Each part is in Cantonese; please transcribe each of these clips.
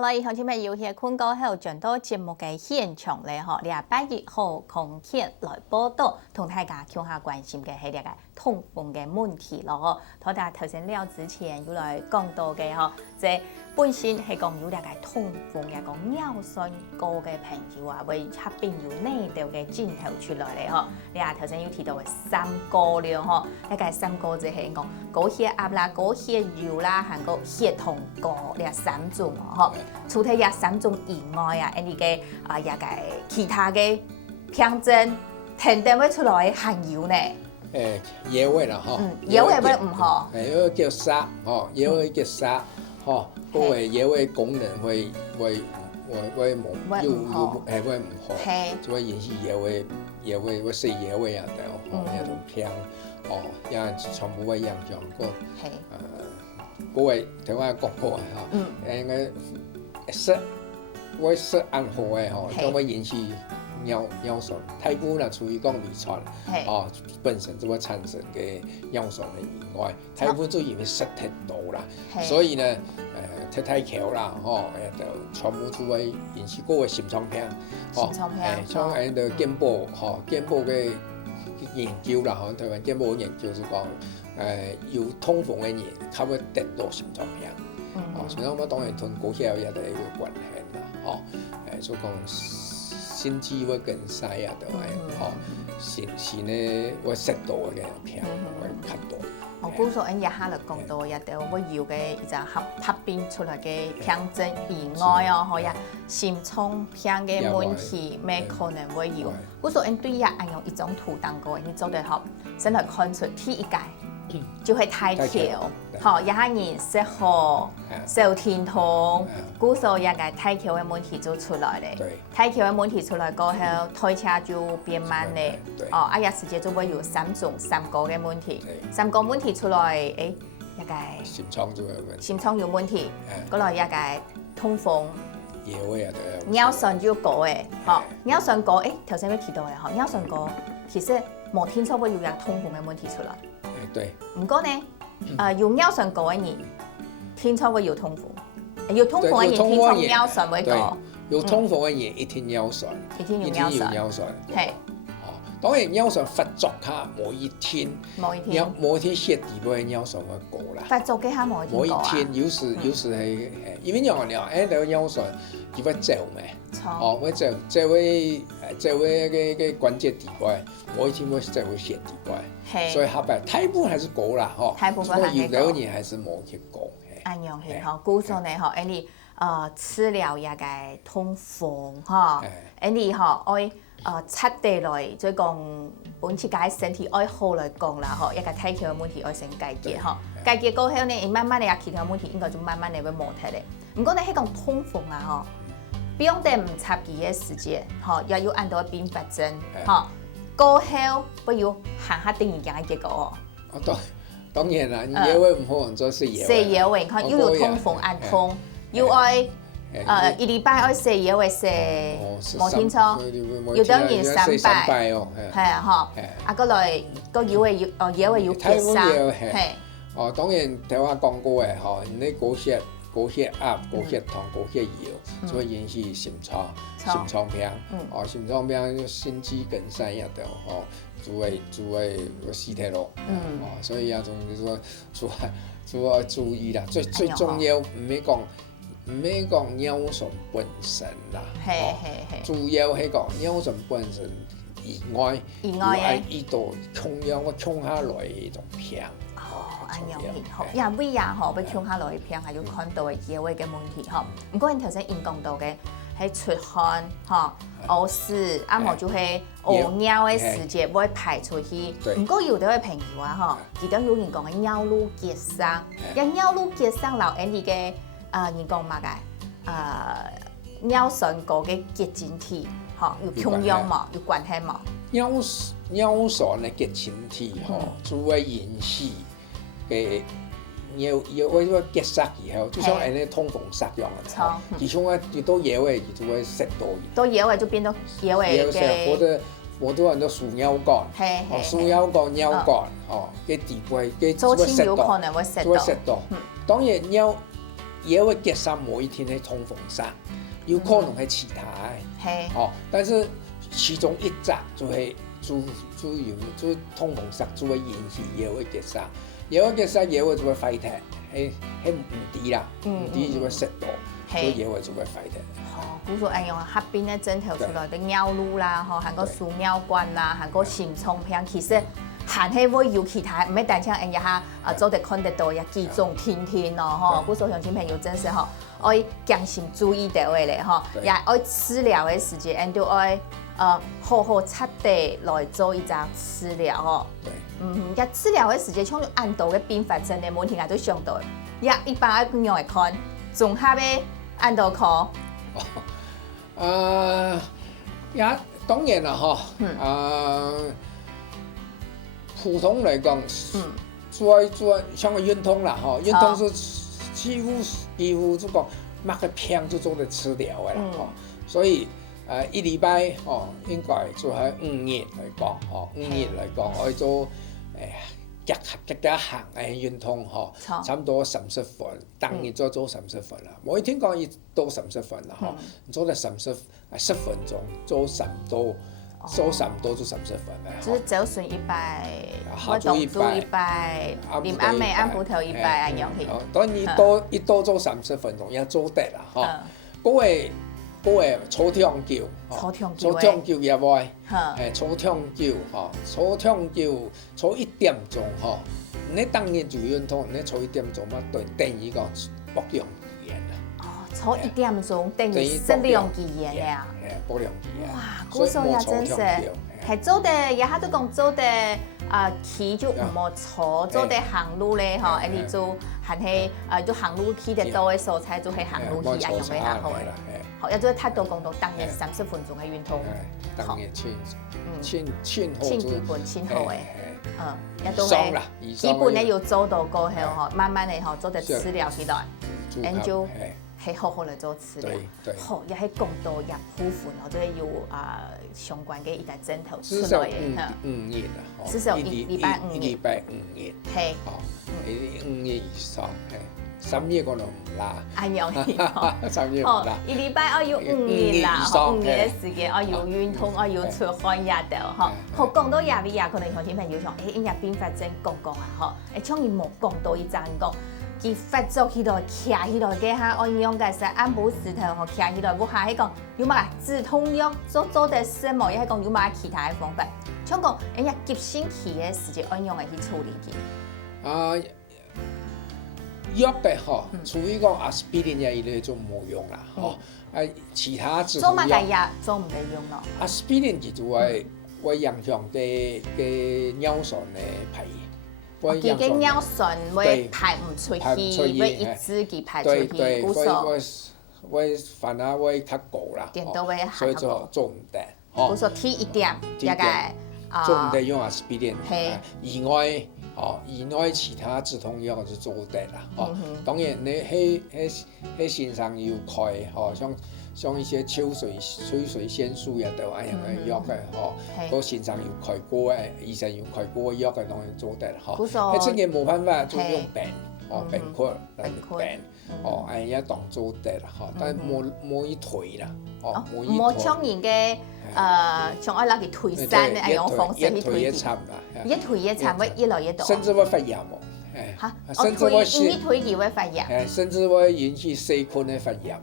好啦，以後今日要嘅困過後，轉到節目嘅現場咧，嗬，8月號空氣來報道，同大家傾下關心嘅係呢個通風嘅問題咯。大家頭先聊之前要來講到嘅嗬，即本身係講有呢個通風嘅講尿酸高嘅朋友啊，會出邊有呢度嘅鏡頭出來咧嗬。你啊頭先有提到嘅三高了嗬，呢個三高就係講高血壓啦、高血油啦，還有血糖高呢三種嗬。除咗呢三種以外啊，呢個也個其他嘅病症，停定會出來含油呢？野味啦，嗬，野味會唔好？因為叫殺，嗬，野味叫殺，嗬，嗰個野味功能會冇，會唔好，就會引起野味會食野味啊，對，哦，那種病，哦，也全部會影響個，嗰個頭先講過啊，嚇，個食暗號嘅嗬，都會引起尿酸。太補啦，除咗講遺傳，哦，本身就會產生嘅尿酸嘅以外，太補就因為食太多啦，所以呢，食太強啦，嗬，就全部就會引起嗰個心臟病，心臟病，像誒個健保，嗬，健保嘅研究啦，嗬，台灣健保嘅研究就講，有通風嘅人，佢會得到心臟病。心臟病當然同高血壓也係一個關係啦，嗬，所以講心肌會梗塞啊，對咪？嗬，心呢會食到嘅病會較多。我估說，一下嚟講到一啲我要嘅就合併出來嘅病症以外哦，可以心臟病嘅問題，咩可能會有？估說，對呀，按用一種圖當過，你做得好，先來看出第一個。就係太強，嗬，一下人食好，受天痛，估數一個太強嘅問題就出來咧。太強嘅問題出來過後，開車就變慢咧。哦，日時間就會有三個嘅問題，三個問題出來，一個心臟就有問題，心臟有問題，過來一個通風，尿酸就高嘅，嗬，尿酸高，頭先都提到嘅，嗬，尿酸高，其實冇聽說過有一個通風嘅問題出來。對，唔過呢，有尿酸高嘅人，聽說會有通風；有通風嘅人，聽說尿酸會高。有通風嘅人一定尿酸，一定有尿酸。係，哦，當然尿酸發作下某一天血底部尿酸會高啦。發作嘅下某一天，有時係，因為尿尿酸佢會走咩？哦，會走嘅關節底部，某一天會走會血底部。所以下邊大部分還是高啦，嗬。大部分還是高。有啲人還是冇去高。按樣係嗬，估數呢嗬，你治療一個通風嗬，你嗬愛測地來，即係講本身嘅身體愛好來講啦，嗬，一個太強嘅問題愛先解決嗬，解決過後呢，慢慢地其他問題應該就慢慢地會冇睇咧。唔過你係講通風啊，嗬，不用得唔插幾嘅時間，嗬，又要按到併發症，嗬。過後不要行下定義嘅結果哦。當然啦，野味唔可能做食野味。食野味，看又有通風按通，又愛一禮拜愛食野味食冇聽錯，要等於300哦，係啊嗬。啊，過來個野味要野味要結生，係。哦，當然頭先講過嘅嗬，你高血壓、高血糖、高血油，就會引起心臟病。哦，心臟病心肌梗塞一條，哦，就會死體咯。哦，所以啊，就是說要注意啦。最重要唔係講尿酸本身啦，主要係講尿酸本身以外遇到同樣個衝下來一種病。按樣片，好，野味呀，嗬，要搶下來片，係要看到嘅野味嘅問題，嗬。唔過你頭先講到嘅係出汗，嗬，屙屎，啊冇就係屙尿嘅時間會排出去。唔過有啲嘅朋友啊，嗬，記得有人講嘅尿路結霜，尿路結霜留喺嘅人講乜嘅？尿酸高嘅結晶體，嗬，有同樣冇？有關係冇？尿酸嘅結晶體，嗬，就會引起嘅會結塞以後，就像誒通風塞樣嘅，其中一到野味就會塞到。到野味就變到野味嘅。好多人都輸尿管，輸尿管、尿管，嘅地位嘅周親有可能會塞到。當然也會結上某一天係通風傘，有可能係其他嘅，但是其中一隻就係主要就通風傘就會引起也會結上，也會結上也會就會壞掉，係唔低啦，唔低就會濕到，所以也會就會壞掉。比如說按用黑邊咧整條出來的尿露啦，韓國輸尿管啦，韓國心臟病，其實還係會有其他，唔係單槍按一下做得看得到，也幾種天天咯，比如說鄉親朋友真是要精心注意到嘅咧，也要治療嘅時間，按都要好好徹底來做一張治療一治療嘅時間，像按到嘅併發症嘅問題，我都想到，一般咁樣嚟看，綜合嘅按到看。也當然啦，普通嚟講，做像個運動啦，運動是幾乎就講乜個病就做得治療嘅啦，所以一禮拜應該就係5日嚟講，我做一行嘅運動差唔多30分，當日做30分啦。我一天講要到30分啦，做得10分鐘，做差唔多就30分啦。就是走順100，我動作100，連按尾按骨頭100按樣去。當然多做30分鐘也做得啦，嗰個操跳橋也會，操跳橋操1點鐘，你當然做運動，你操1點鐘嘛，等於個保養期限啦。操1點鐘等於質量期限嘅啊！保養期限。哇，嗰時候也真是，係做得，也下都講做得起就唔好錯，做得行路咧，你做還係就行路起得多嘅蔬菜就係行路起啊，用嘅下好嘅。也做太多講到當日30分鐘嘅運動，當日千基本千好嘅，也都係基本咧要做到過後，慢慢嚟做得治療起來，咁就係好好嚟做治療。好，也係講到入部分，我都要相關嘅一個針頭出來嘅。5日啦，至少一禮拜5日，係5日以上係。3日可能唔啦，按樣去3日唔啦。一禮拜我要5日啦，5日嘅時間我要運動，我要出汗也得好，講到廿尾可能鄉親朋友想，因為併發症講啊，像伊冇講到伊陣講，佢發作起來、徛起來嘅下，按樣嘅是按摩石頭徛起來，我下喺講有乜止痛藥做得什麼，亦係講有乜其他嘅方法，像講人家急性期嘅時間按樣嚟去處理佢。藥嘅除非講阿司匹林藥伊咧就冇用啦，其他止痛藥做乜嘅藥做唔得用咯？阿司匹林佢就會影響嘅尿酸嘅排泄，佢嘅尿酸會排唔出去，會一直佢排出去，會反而會較高啦，所以就做唔得。比如說T1點，大概做唔得用阿司匹林，以外其他止痛藥就做得啦。當然你喺身上要開，像一些催水腺素呀，都一樣嘅藥嘅，個身上要開過嘅，醫生要開過藥嘅，當然做得啦。喺真嘅冇辦法，就用病菌嚟病，係一當做得啦。但係冇一退啦，冇像人嘅像我攞佢退山嘅用方式去退，一退一慘會越來越多，甚至會發炎甚至會引起退佢會發炎，甚至會引起細菌嘅發炎，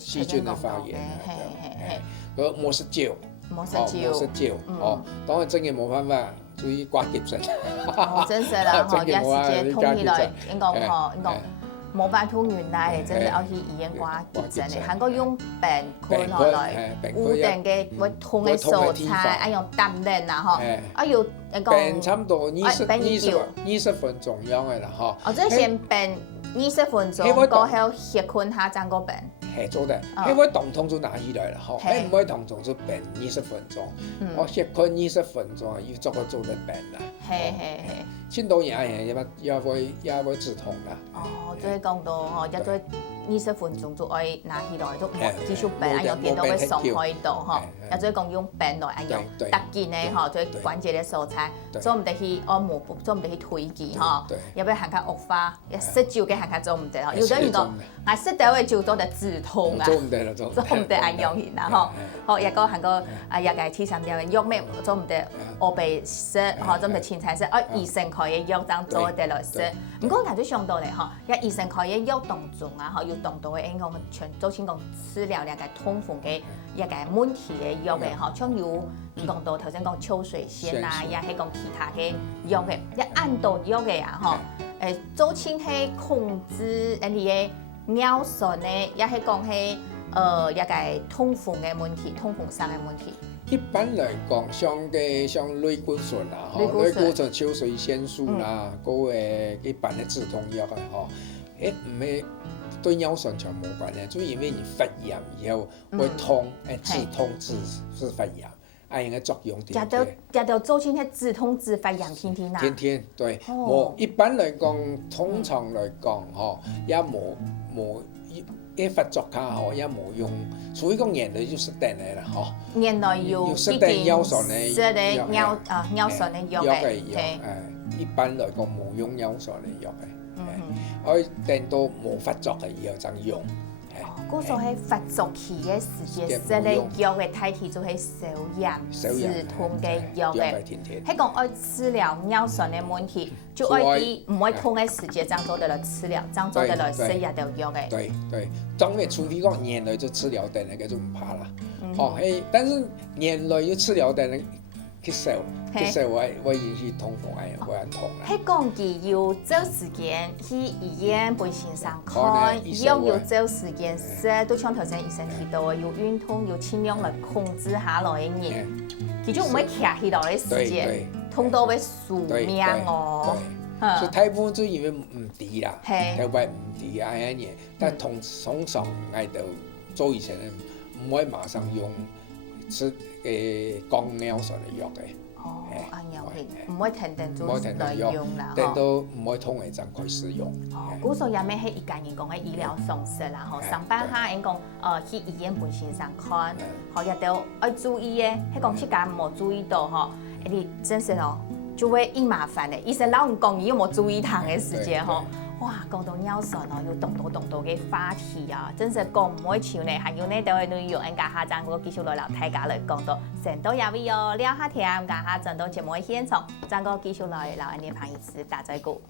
細菌嘅發炎，冇食蕉，當然真嘅冇辦法，注意掛急診。真係啦，一時間通起來，應講冇辦法原來真係要去醫院掛急診嘅，韓國用病菌來固定嘅會痛嘅蔬菜，用淡冷啊，要病差唔多20分鐘樣嘅啦，即係先病20分鐘，過後歇困下整個病。係做得，因為疼痛就拿起來啦，唔可以疼痛就病20分鐘，我歇困20分鐘要做得病啦。青岛人也會止痛啦。哦，即係講到吼，一做20分鐘就愛拿起來，就唔繼續病，啊用電腦會傷害到吼。也做講用病來啊用特見嘅吼，做關節嘅所在，做唔得去按摩，做唔得去推機吼，要不行較惡化，一食酒嘅行較做唔得吼。有啲人講，我食到嘅酒多得止痛啊，做唔得啦，做唔得按用型啦吼。好，一個行個啊，一個黐線嘅藥咩做唔得，我被食吼，做唔得青菜食，醫生開嘅藥當做得來食。唔過，但都想到嚟吼，醫生開嘅藥當中啊，吼有當到嘅應該全做清講治療一個痛風嘅一個問題嘅藥嘅吼，像有講到頭先講秋水仙啊，也係講其他嘅藥嘅，一按到藥嘅啊吼，做清係控制你嘅尿酸咧，也係講係一個痛風嘅問題，痛風上嘅問題。一般來講，像類固醇啦，吼，類固醇、秋水仙素啦，嗰一般嘅止痛藥啊，吼，唔係對尿酸全冇關嘅，就因為你發炎以後會痛，止痛治發炎，應該作用點點。日日做清係止痛治發炎，天天啊。天天對，冇一般來講，通常來講，吼，也冇。一發作卡吼也冇用，所以講眼淚就失定嘅啦，吼。眼淚有失定尿酸嘅藥，尿酸嘅藥嘅，一般來講冇用尿酸嘅藥嘅，等到冇發作嘅以後才用。嗰種係發作期嘅時節，食嘅藥嘅體體就係消炎止痛嘅藥嘅。係講愛治療尿酸嘅問題，就愛啲唔會痛嘅時節，當做得來治療，當做得來食一條藥嘅。對對，當然除非講眼淚就治療得嚟，就唔怕啦。但是眼淚要治療得嚟，其實會引起痛風，會很痛啦。係講佢要找時間去醫院本身上看，又要找時間食，都像頭先醫生提到嘅，要運動，要盡量來控制下來嘅嘢，佢就唔會徛起來嘅時間，痛到會數命哦。所以大部分就因為唔知啦，特別唔知啊樣嘢，但通常喺度做以前唔會馬上用食降尿酸嘅藥嘅。哦，按樣嘅，唔會停定做來用啦，等到唔會痛嘅就開始用。哦，古時有咩係一家人講嘅醫療常識啦，吼，上班下應講去醫院本身上看，吼一定要注意嘅，係講自家冇注意到吼，你真是咯就會易麻煩嘅。醫生老唔講，你有冇注意堂嘅時間吼？哇，講到尿酸哦，要動到嘅話題啊，真是講唔會少呢。還有呢，都係內容，家下陣個繼續來聊大家來講到，成都也會哦，聊下天，家下陣到節目嘅現場，陣個繼續來聊啲朋友打嘴鼓。